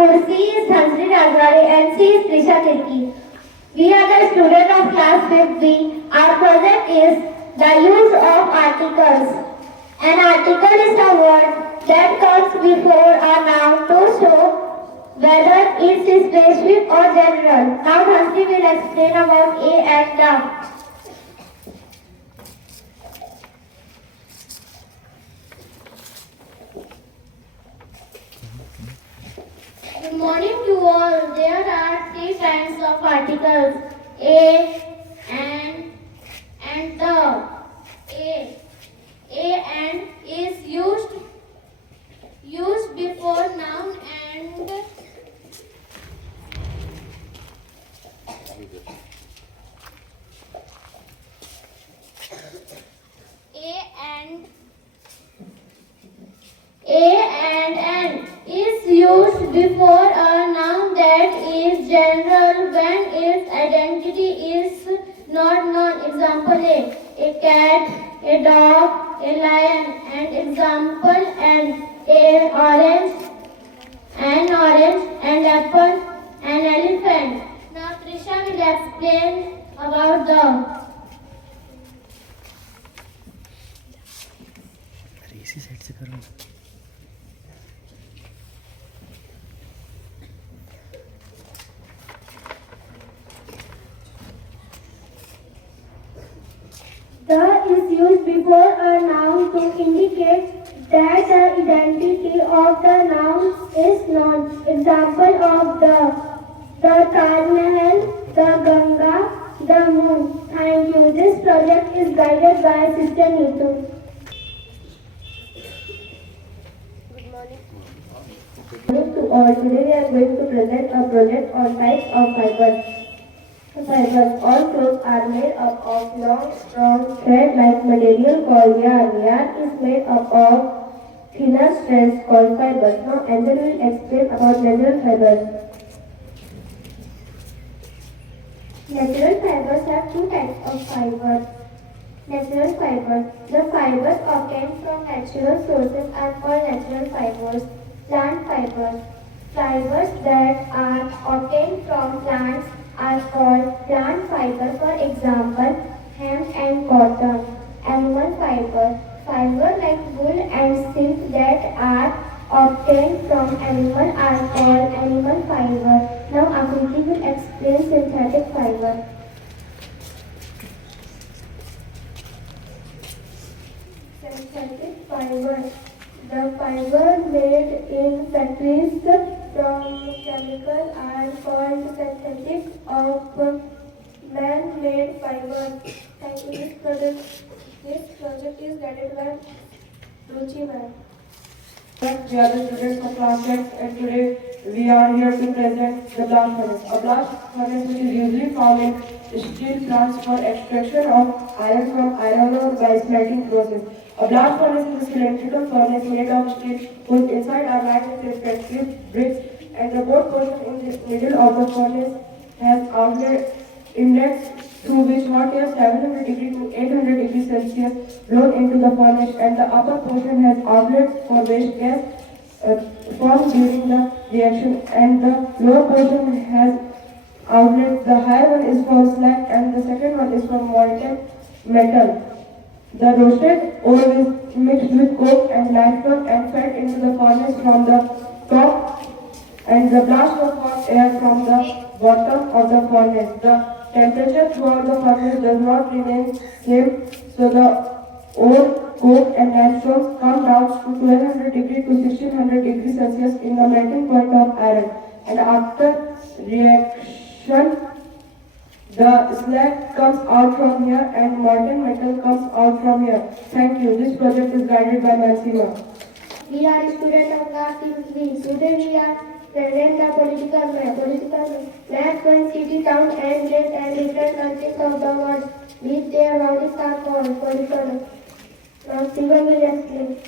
course C is Dhansri Rajwari and C is Trisha Tirki. We are the students of class 5B. Our project is the use of articles. An article is a word that comes before a noun to show whether it is specific or general. Now Dhansri will explain about A and the. Good morning to all. There are three kinds of articles: a, and the. A and is used before noun and and is used before a noun that is general when its identity is not known. Example a cat, a dog, a lion, and example an orange, an apple, an elephant. Now Trisha will explain about the. इसी side से करो। The is used before a noun to indicate that the identity of the noun is known. Example of the Taj Mahal, the Ganga, the moon. Thank you. This project is guided by Sister Neetu. Good morning to all. Today we are going to present a project on types of fibers. All clothes are made up of long, strong thread-like material called yarn. Yarn is made up of thinner strands called fibers. Now Angel will explain about natural fibers. Natural fibers have two types of fibers. Natural fibers. The fibers obtained from natural sources are called natural fibers. Plant fibers. Fibers that are obtained from plants are called plant fiber. For example, hemp and cotton. Animal fiber. Fiber like wool and silk that are obtained from animal are called animal fiber. Now Akriti will explain synthetic fiber. Synthetic fiber. The fiber made in factories from chemical are called synthetic of man-made fiber. Thank you. This project is guided by Ruchi ma'am. We are the students of class 10 and today we are here to present the blast furnace. A blast furnace which is usually found in steel plants for extraction of iron from iron ore by smelting process. A blast furnace is a cylindrical furnace made of steel whose inside are lined with respective bricks, and the board portion in the middle of the furnace has outlet inlets through which hot air 700 degree to 800 degrees Celsius blown into the furnace, and the upper portion has outlets for waste gas formed during the reaction, and the lower portion has outlets. The higher one is for slag and the second one is for molten metal. The roasted ore is mixed with coke and limestone and fed into the furnace from the top, and the blast of hot air from the bottom of the furnace. The temperature throughout the furnace does not remain same, so the ore, coke and limestone come down to 1200 degree to 1600 degrees Celsius in the melting point of iron, and after reaction the slag comes out from here and molten metal comes out from here. Thank you. This project is guided by Mansima. We are students of class 6B. Today we are present the political map. Maps one city, town and state and different countries of the world with their boundaries are called political. Now Sivan will explain.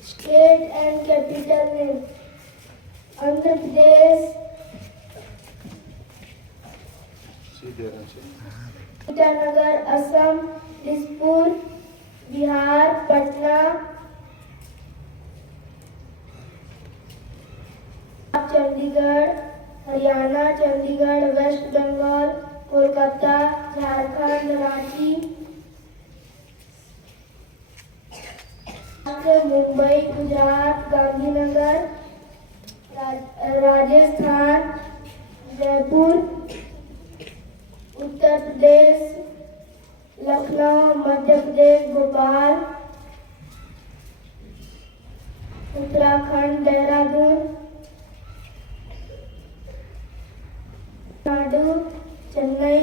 State and capital name. Andhra Pradesh, Itanagar, Assam, Dispur, Bihar, Patna, Chandigarh, Haryana, Chandigarh, West Bengal, Kolkata, Jharkhand, Ranchi, Mumbai, Gujarat, Gandhinagar, Rajasthan, Jaipur, Uttar Pradesh, Lucknow, Madhya Pradesh, Bhopal, Uttarakhand, Dehradun, Tamil Nadu, Chennai,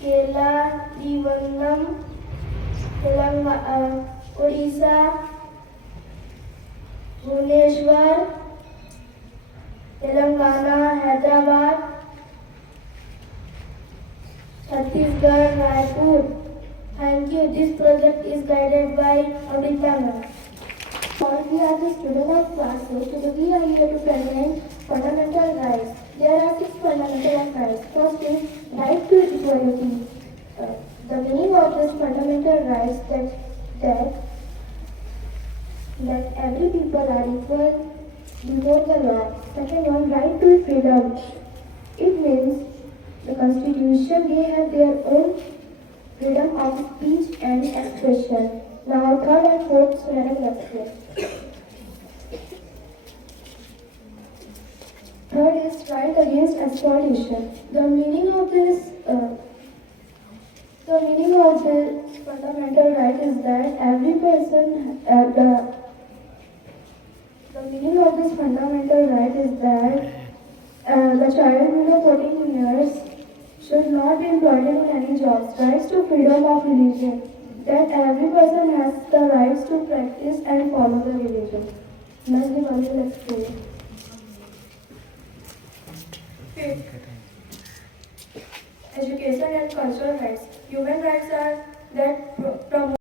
Kerala, Trivandrum, Telangana, Orissa, Bhubaneswar, Telangana, Hyderabad, Chhattisgarh, Raipur. Thank you. This project is guided by Amrita Ma'am. We are the students of class 8. Today we are here to present fundamental rights. There are 6 fundamental rights. First is right to equality. The meaning of this fundamental rights that every people are equal before the law. Second one, right to freedom. It means the Constitution, they have their own freedom of speech and expression. Now, third and fourth Swearing explain. Third is right against exploitation. The meaning of this fundamental right is that every person, the meaning of this fundamental right is that the child below 14 years should not be employed in any jobs. Rights to freedom of religion. That every person has the rights to practice and follow the religion. Next, the one will explain. Fifth, education and cultural rights. Human rights are that promote